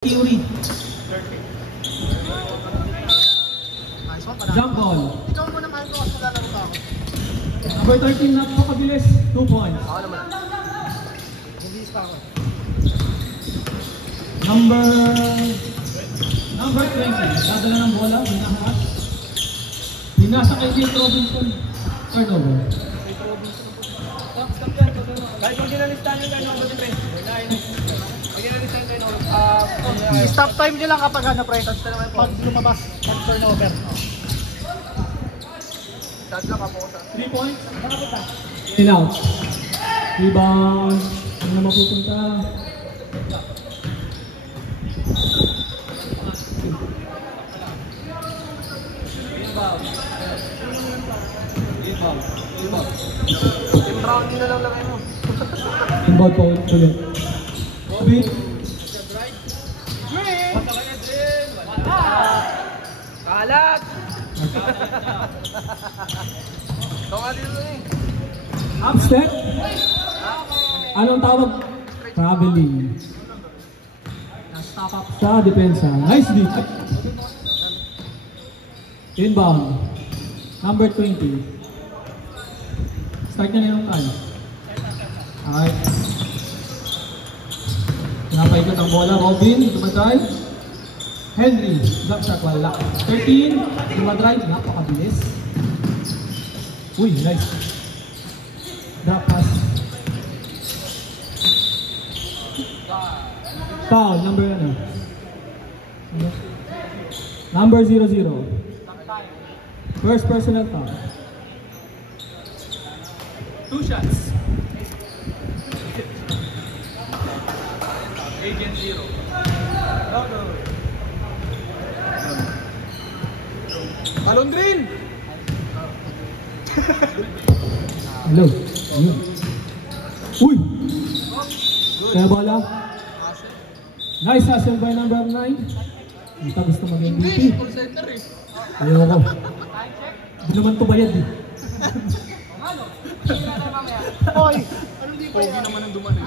Theory. Jump ball. Ikaw mo naman ito kasi lalaro ka ako. Number 13, napakabilis. 2 points. Ako naman. Hindi pa ako. Number 20, dadala ng bola, hinahangat. Pinasa kay Jake Robinson. Turnover. Guys, huwag ginalistahan yung gano'n ako din. Huwag ginalistahan kayo Stop time nyo lang kapag ano, pre. Pag lumabas, pag turnover. Start lang ako sa 3 points. In out. Rebound. Ano na mapupunta? Yung round nyo na lang lagay mo. Inbound po ulit. Bit. Kalat! Ito nga dito eh. Upstep. Anong tawag? Traveling. Stop up. Sa depensa. Nice beat. Inbound. Number 20. Start na yung time. Alright. Napaikot ang bola. Robin, dumadrive. Henry, drop shot, wala. 13, dumadrive. Napakabilis. Uy, nice. Drop pass. Foul, number ano? Number 00. First personal foul. 2 shots. Agent 0. No. Alondrin! Hello. Ayun. Uy! Kaya bola. Nice hustle by number 9. Dito gusto mag-MVP. Full center eh. Ayoko. Hindi naman ito bayad eh. Hoy! Pogi naman ang duman eh.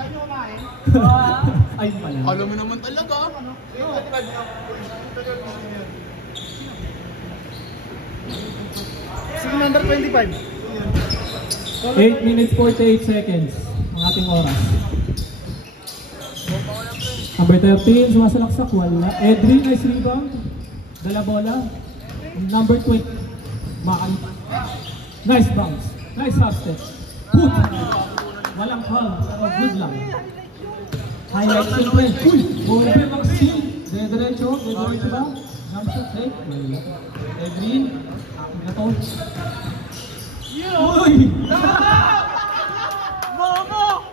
Ay pala. Alam mo naman talaga. Sige, number 25. 8 minutes 48 seconds ang ating oras. Number 13, sumasalaksak, wala. Edrin, nice rebound. Dala bola. Number 20, Makan. Nice bounce. Nice half step. Put! Walang foul, pero good lang. Highlights yung play. Uy! Ball mag-steal. Diretso ba? Jump shot, hey. Wala. Edrin, akin na to. Uy! Momo!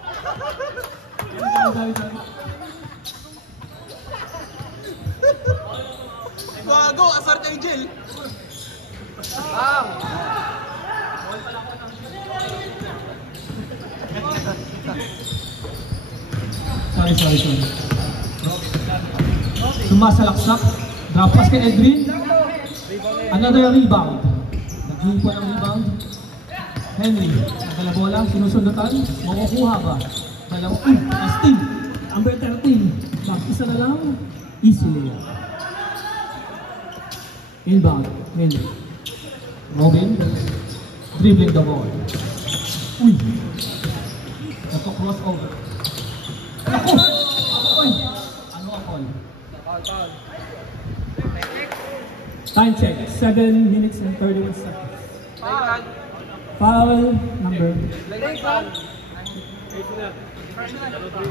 Bago, asar kay Jel. Sorry. Sumasalaksak. Drop pass kay Edrin. Another rebound. Naging po ng rebound. Henry, nagdala bola, sinusundutan. Makukuha ba? Dalawa. Astin. Number 13. Isa na lang. Easily. Inbound. Henry. Robin. Dribbling the ball. Uy. Nagko-crossover. Ako! Uy! Ano ako? Foul. Time check. 7 minutes and 31 seconds. Foul number.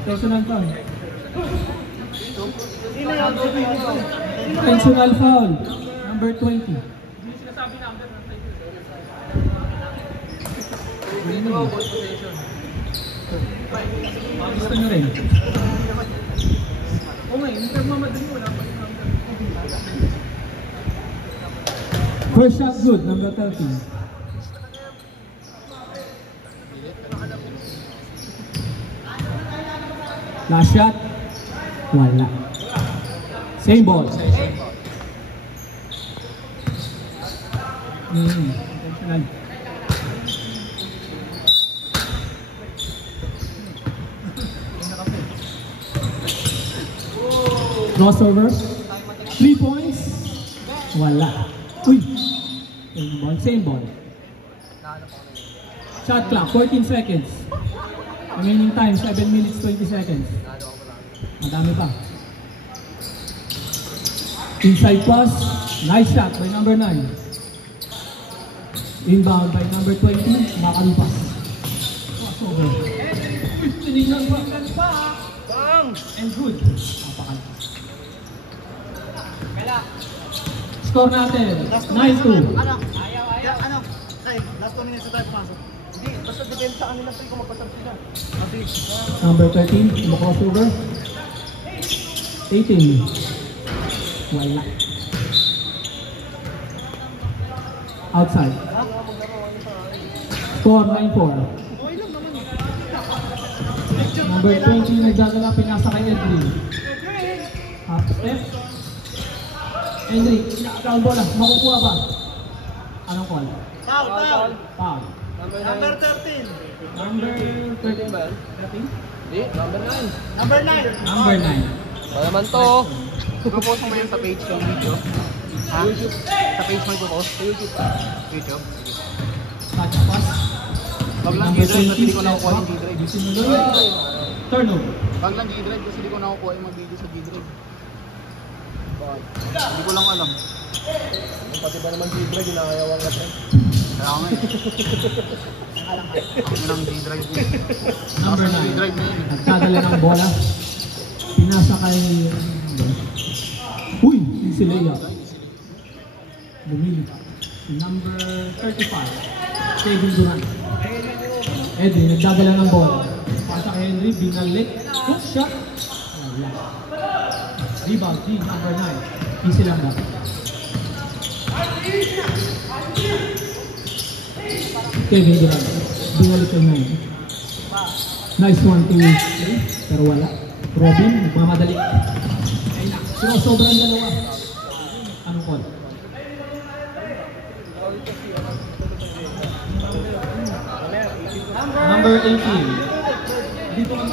Personal foul. Intentional foul. Number 20. Gusto nyo rin. First shot good, number 13. Last shot, wala. Same ball. Intentional. Crossover. 3 points. Wala. Uy. Same ball. Shot clock, 14 seconds. Remaining time, 7 minutes, 20 seconds. Madami pa. Inside pass. Nice shot by number 9. Inbound by number 20. Makalupas. Crossover. Tinignan pa. Bang! And good. Napakalakas. Score natin. 9-2. Ano? Ay, last 2 minutes na tayo pumasok. Hindi, basta depende sa kanila pre kung magpasab sila. Number 13. Crossover. 18. Wala. Outside. Score 9-4. Number 20 nagdadala, pinasa kay Edry. Half step. Edry, down bola, makukuha ba? Anong call? Foul. Foul. Number 13. Number 13 ba? 13? Hindi, number 9. Number 9. Number 9. Ba naman to? Ipopost mo yun sa page yung video. Ha? Sa page mo ipopost? Sa YouTube. YouTube? Touch pass. Wag lang Number D-drive kasi 20, di ko nakukuha yung D-drive. Turnover. Wag lang D-drive kasi di ko nakukuha yung mag-video sa D-drive. Hindi ko lang alam. Pati ba naman D-drive, ginakayawan ka trend. Kaya nga eh. Ako lang D-drive mo. Number Nasa 9. D-drive mo yun. Nagkadala ng bola. Pinasa kay... Uy! Si Leia. Bumili. Number 35. Kevin Durant. Eddie, nagdadala ng bola. Pasa kay Henry, binalik. Good shot. Wala. Rebound, team number 9. Easy lang ba? Kevin Durant. Binalik kay 9. Nice one, 2, 3. Pero wala. Robin, nagmamadali. Pero sobrang dalawa. Anong call? Number 18. Dito ang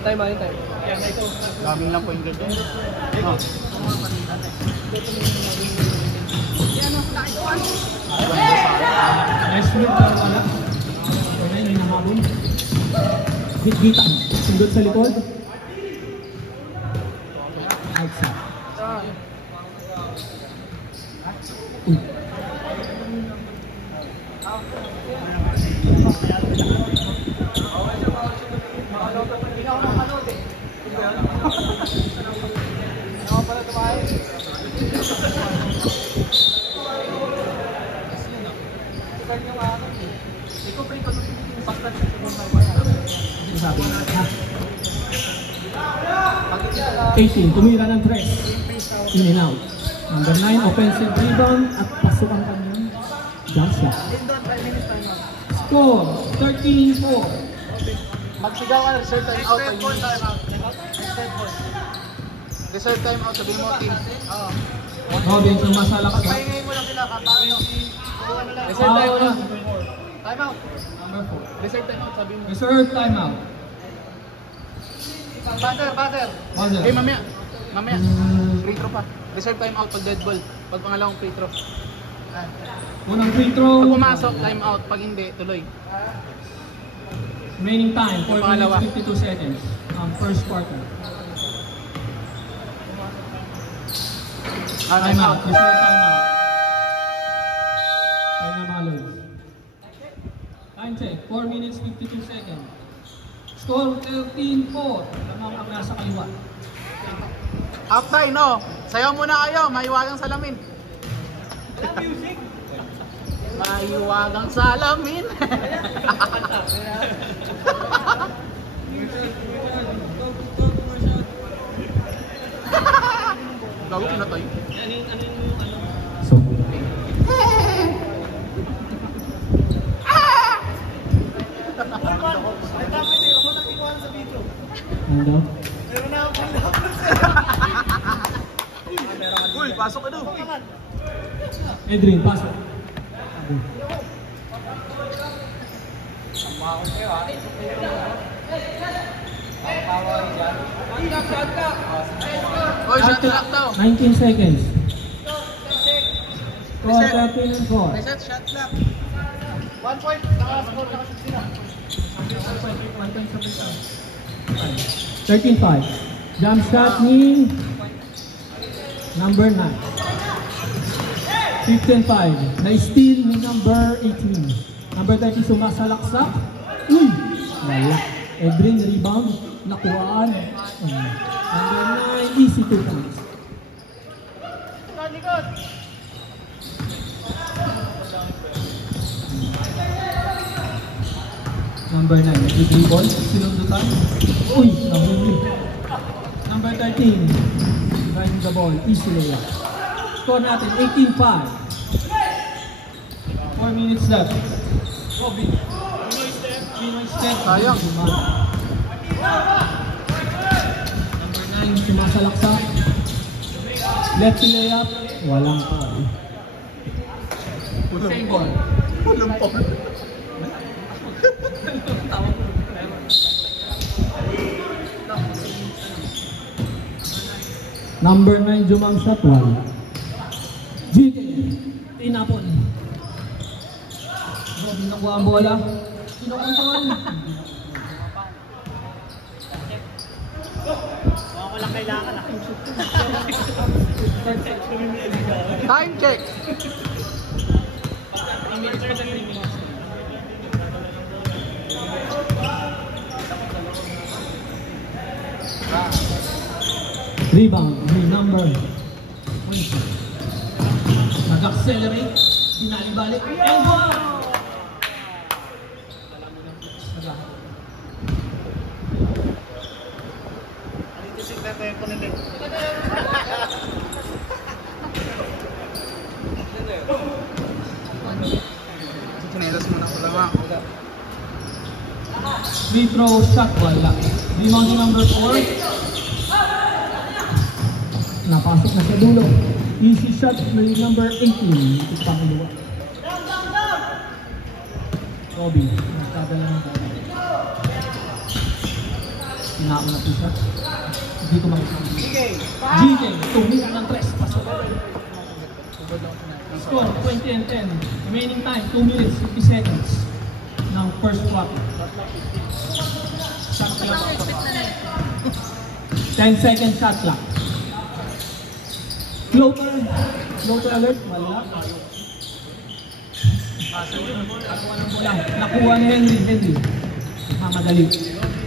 Time, ano time? Daming lang po yung ganda. Oh. nice move pero wala. Wala yung hinahabol. Hit-hitan. Sundot sa likod. Outside. Uy. Sabi na, ha? 18, tumira ng 3. In and out. Number 9, offensive rebound at pasok ang kanyang jump shot. Score, 13-4. Magsigaw ka, reserve time out. Reserve time out, sabihin mo team. Robin, sumasala ka ba? Pahingay mo lang sila paano. Reserve time out. Time out. Number 4. Reserve time out, sabihin mo. Reserve timeout. Butter. Buzzer. Okay, mamaya. Free throw pa. Reserve time out pag dead ball. Pag pangalawang free throw. Unang free throw. Pag pumasok, time out. Pag hindi, tuloy. Remaining time, 4 Pangalawa. minutes 52 seconds. First quarter. Time out. Reserve timeout. Tayo na mga lods. Time check, 4 minutes 52 seconds. Score 13-4. Lamang ang nasa kaliwa. Half time, no? Sayaw muna kayo. Mahiwagang salamin. Mahiwagang salamin. Gago, pinatay. So, ano daw? Uy, pasok ka daw. Edrin, pasok. Oy, shot clock daw. 19 seconds. Score 13 and 4. Reset, shot clock. 1 point. Nakascore. Nakashoot sila. 13-5. Jump shot ni number 9. 15-5. Na-steal ni number 18. Number 30 sumasalaksak. Uy! Wala. Edrin rebound. Nakuhaan. Number 9, easy 2 points. Likod. Number 9, nag-dribble. Sinundutan. Uy! Nahuli. Number 13, driving the ball. Easy layup. Score natin, 18-5. 4 minutes left. Kobe. Pinoy step. Sayang. Number 9, sumasalaksak. Left layup. Walang foul. Same ball. Walang po. Number 9, jumang shot. Wala. GK. Tinapon. Robin nakuha ang bola. Kinukuntawan. Walang kailangan na. Time check. Rebound ni number 20. Nag-accelerate. Binalik-balik. And one! Alito si Pepe nila. Chinelas muna ko lang. Free throw shot. Wala. Rebound ni number 4. Napasok na sa dulo. Easy shot ni number 18. Ito pa ang luwa. Robin. Nagkadala ng dala. Tinako na po siya. Hindi ko makikita. GK. Tumira ng 3. Pasok. Score 20 and 10. Remaining time 2 minutes 50 seconds ng first quarter. Shot clock. 10 second shot clock. Floater. Floater alert. Wala. Nakuha ni Henry. Mamadali.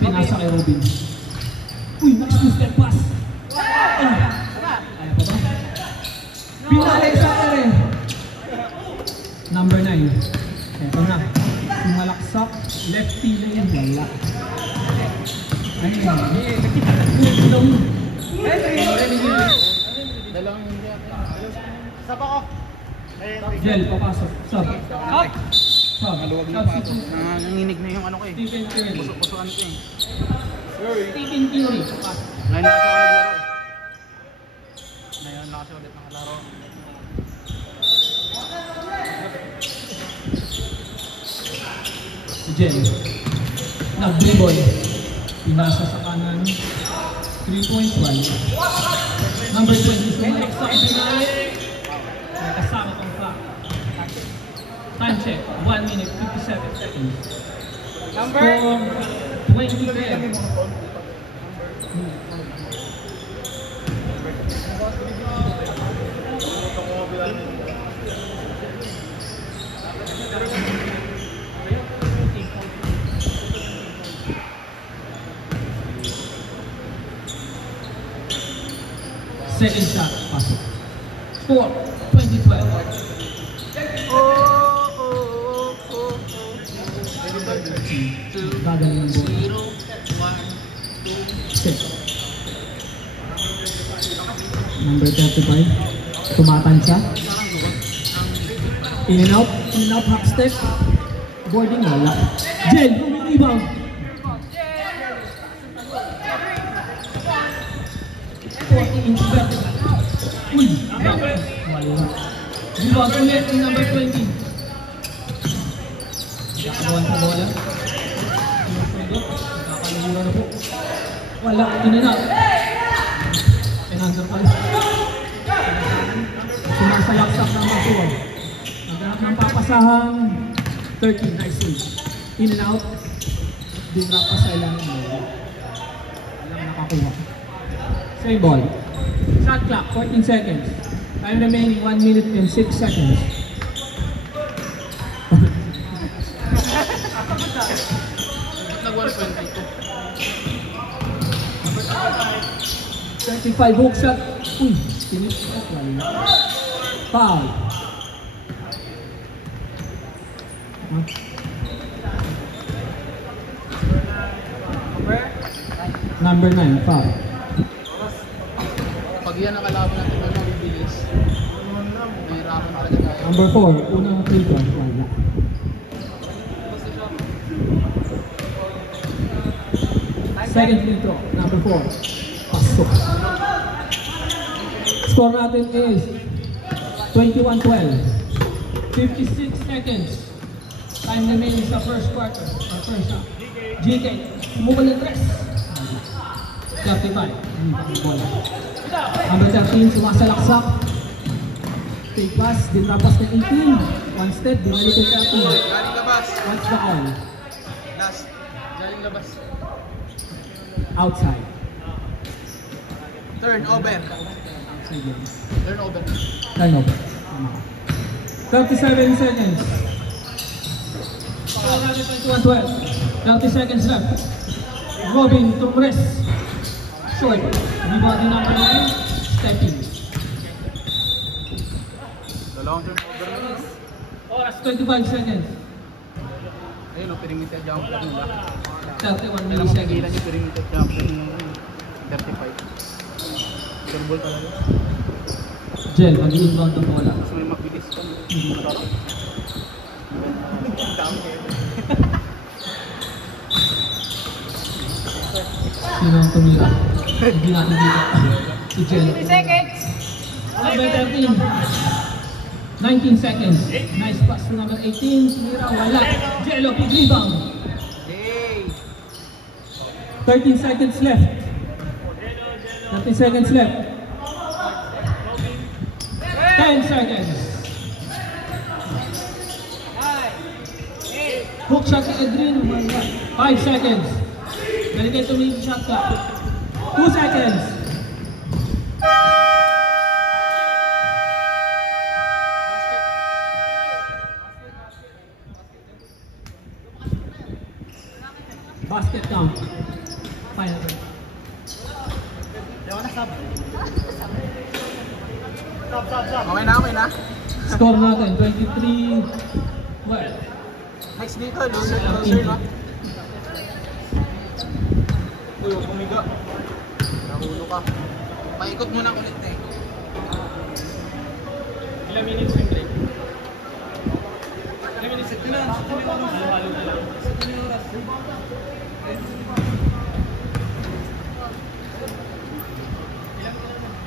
Pinasa kay Robin. Uy, next to step pass. Kaya pa ba? Pinalay sa ere. Number 9. Eto na. Malaksak. Lefty lane. Wala. Ayun. Dalawang hindi ako. Sab ako. Jel, papasok. Sub. Up. Sub. Maluwag na pa ako. Nanginig na yung ano ko eh. Stephen Curry. Puso-pusuan ko eh. Stephen Curry. Papasok. Ngayon na kasi ako naglaro. Ngayon na kasi ulit nakalaro. Si Jel. Nag-dribble. Pinasa sa kanan. 3 points. Number 20. Sumalaksak. May kasama tong clock. Time check. 1 minute 57 seconds. Score 20-10. Second shot, pasok. Score 20-12. Gagaling ng bola. Check. Number 35. Tumatansya. In and out, half step. Boarding, wala. Jel, rebound. Uy, wala. Rebound ulit ni number 20. Nakakuha sa bola. Wala, in and out. Inanswer pa rin. Sumasalaksak ng masuwag. Naghanap ng papasahan. 13, nice save. In and out. Dinrap pa sa ilang walang nakakuha. Same ball. Shot clock, 14 seconds. Time remaining 1 minute and 6 seconds. Nag-1.22. 35 hook shot. Uy, finish shot. Wala. Foul. Number 9, foul. Pag yan ang kalaban natin na mabibilis, mahirapan talaga tayo. Number 4, unang free throw. Wala. Second free throw, number 4. Pasok. Score natin is 21-12. 56 seconds. Time remaining sa first quarter. Or first half. GK, sumukal ng tres. 35. Number 13, sumasalaksak. Take pass, dinrapas ng 18. One step, dinalik ng 13. Galing labas. What's the call? Last. Galing labas. Outside. Turnover. Outside yan. Turnover. Turnover. 37 seconds. Score natin 21-12. 30 seconds left. Robin Tumres. Short. Rebound number 9. Stepping. Dalawang turnover na. Oras 25 seconds. Ayun o, perimeter jumper nila. 31 Kailang magilan milliseconds. yung perimeter jumper nila. 35. Turbol talaga. Jel, mag-inbound na wala. Gusto may mabilis ka. Sino ang tumira? Hindi natin dito. Si Jel. 3 seconds. Number 13. 19 seconds. Nice pass to number 18. Tumira, wala. Jello, big rebound. Hey! 13 seconds left. 13 seconds left. 10 seconds. Hook shot si Edrin. 5 seconds. Delicate to make shot clock. 2 seconds. Basket count. Final. Okay na. Score natin 23. Well, Next dito, loser, no? Uy, huwag kumiga. Nahulo ka. Paikot muna ulit eh. ilang minutes yung break? Ilang minutes? Halo-halo na lang.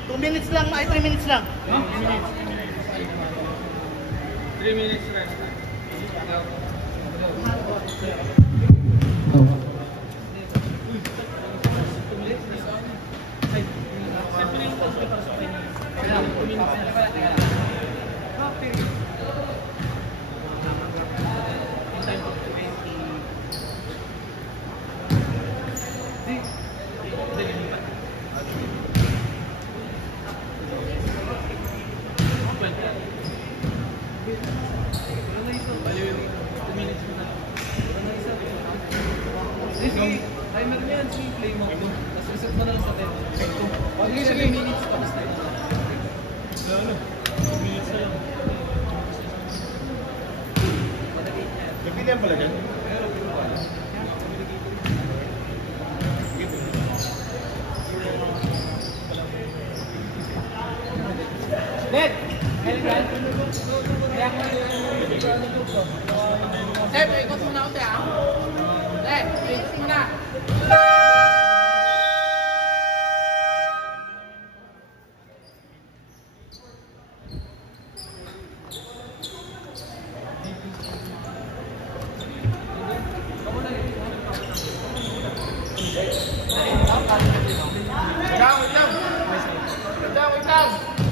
2 minutes lang, ay 3 minutes lang. 3 minutes rest. Timer mo yan, sige, play mo. Tapos reset mo na lang sa 10. Pag 3 minutes, tapos na yun. Wala na. 2 minutes na lang. Napilihan pala dyan? Net! Sir, ikot muna ako siya. Sir, ikot muna. Thank you. Wait lang.